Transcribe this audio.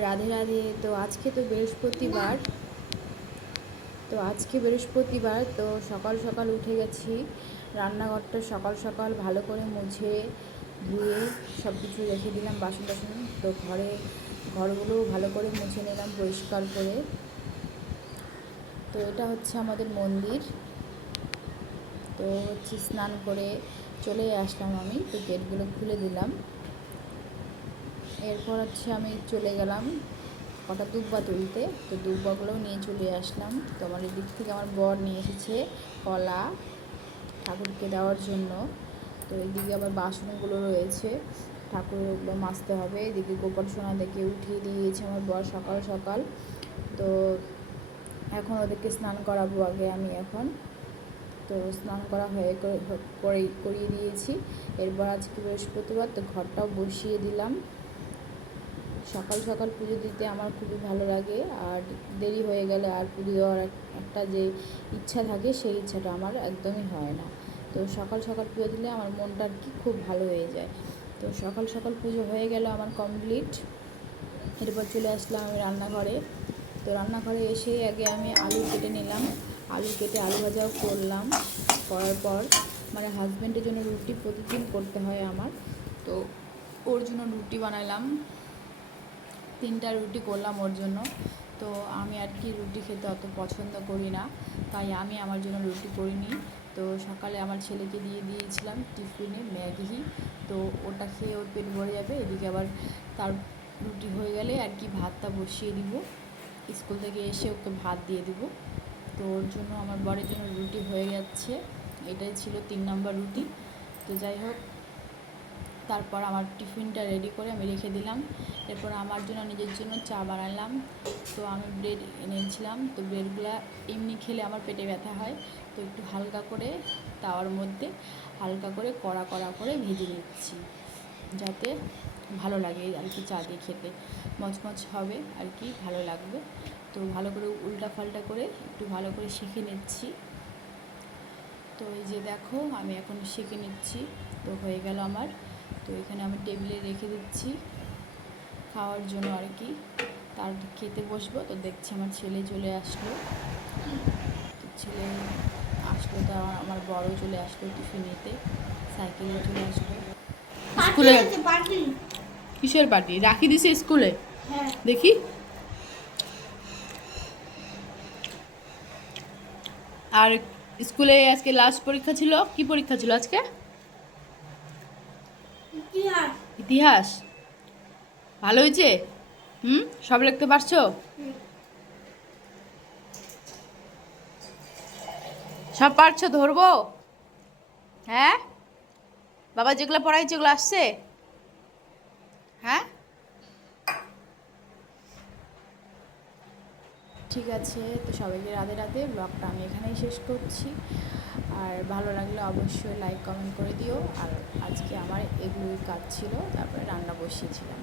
রাধে রাধে। তো আজকে তো বৃহস্পতিবার, তো সকাল সকাল উঠে গেছি। রান্নাঘরটা সকাল সকাল ভালো করে মুছে ধুয়ে সব কিছু রেখে দিলাম, বাসন টাসন। তো ঘরগুলো ভালো করে মুছে নিলাম পরিষ্কার করে। তো এটা হচ্ছে আমাদের মন্দির। তো হচ্ছে স্নান করে চলে আসলাম আমি, তো গেটগুলো খুলে দিলাম। এরপর হচ্ছে আমি চলে গেলাম কটা দুব্বা তুলতে। তো দুব্বাগুলোও নিয়ে চলে আসলাম। তো আমার এদিক থেকে আমার বর নিয়ে এসেছে কলা ঠাকুরকে দেওয়ার জন্য। তো এদিকে আবার বাসনগুলো রয়েছে, ঠাকুরের ওগুলো মাজতে হবে। এদিকে গোপাল সোনা দেখে উঠিয়ে দিয়েছে আমার বর সকাল সকাল। তো এখন ওদেরকে স্নান করাবো আগে আমি এখন। তো স্নান করা করিয়ে দিয়েছি। এরপর আজকে বৃহস্পতিবার, তো ঘরটাও বসিয়ে দিলাম। সকাল সকাল পুজো দিতে আমার খুবই ভালো লাগে, আর দেরি হয়ে গেলে আর পুজো দেওয়ার একটা যে ইচ্ছা থাকে সেই ইচ্ছাটা আমার একদমই হয় না। তো সকাল সকাল পুজো দিলে আমার মনটা আর কি খুব ভালো হয়ে যায়। তো সকাল সকাল পুজো হয়ে গেল আমার কমপ্লিট। এরপর চলে আসলাম আমি রান্নাঘরে। তো রান্নাঘরে এসে আগে আমি আলু কেটে নিলাম। আলু কেটে আলু ভাজাও করলাম। করার পর মানে হাজব্যান্ডের জন্য রুটি প্রতিদিন করতে হয় আমার, তো ওর জন্য রুটি বানালাম। 3টা রুটি করলাম ওর জন্য। তো আমি আর কি রুটি খেতে অত পছন্দ করি না, তাই আমি আমার জন্য রুটি করিনি। তো সকালে আমার ছেলেকে দিয়ে দিয়েছিলাম টিফিনে ম্যাগি। তো ওটা খেয়ে ওর পেট ভরে যাবে। এদিকে আবার তার রুটি হয়ে গেলে আর কি ভাতটা বসিয়ে দিব, স্কুল থেকে এসে ওকে ভাত দিয়ে দিব। তো ওর জন্য আমার বরের জন্য রুটি হয়ে যাচ্ছে। এটাই ছিল 3 নম্বর রুটি। তো যাই হোক, তারপর আমার টিফিনটা রেডি করে আমি রেখে দিলাম। এরপর আমার জন্য নিজের জন্য চা বানালাম। তো আমি ব্রেড এনেছিলাম। তো ব্রেডগুলো এমনি খেলে আমার পেটে ব্যথা হয়, তো একটু হালকা করে তাওয়ার মধ্যে হালকা করে কড়া কড়া করে ভেজে নিচ্ছি, যাতে ভালো লাগে আর কি চা দিয়ে খেতে, মচমচ হবে আর কি, ভালো লাগবে। তো ভালো করে উল্টা পাল্টা করে একটু ভালো করে শিখে নিচ্ছি। তো এই যে দেখো আমি এখন শিখে নিচ্ছি। তো হয়ে গেল আমার। তো এখানে আমি টেবিলে রেখে দিচ্ছি খাওয়ার জন্য আর কি। তার খেতে বসবো। তো দেখছি আমার ছেলে চলে আসলো। তো ছেলে আসলো, তো আমার বড় চলে আসলো টিফিন নিতে, সাইকেলে চলে আসলো। স্কুলে কিসের পার্টি রাখি দিছে স্কুলে? দেখি। আর স্কুলে আজকে লাস্ট পরীক্ষা ছিল। কি পরীক্ষা ছিল আজকে? ইতিহাস। ভালো হয়েছে? সব লিখতে পারছো? সব পারছো? ধরবো? হ্যাঁ, বাবা যেগুলো পড়াই যেগুলো আসছে? হ্যাঁ, ঠিক আছে। তো সবাইকে রাধে রাধে। ব্লগটা আমি এখানেই শেষ করছি। আর ভালো লাগলে অবশ্যই লাইক কমেন্ট করে দিও। আর আজকে আমার এগুলোই কাজ ছিল, তারপরে রান্না বসিয়েছিলাম।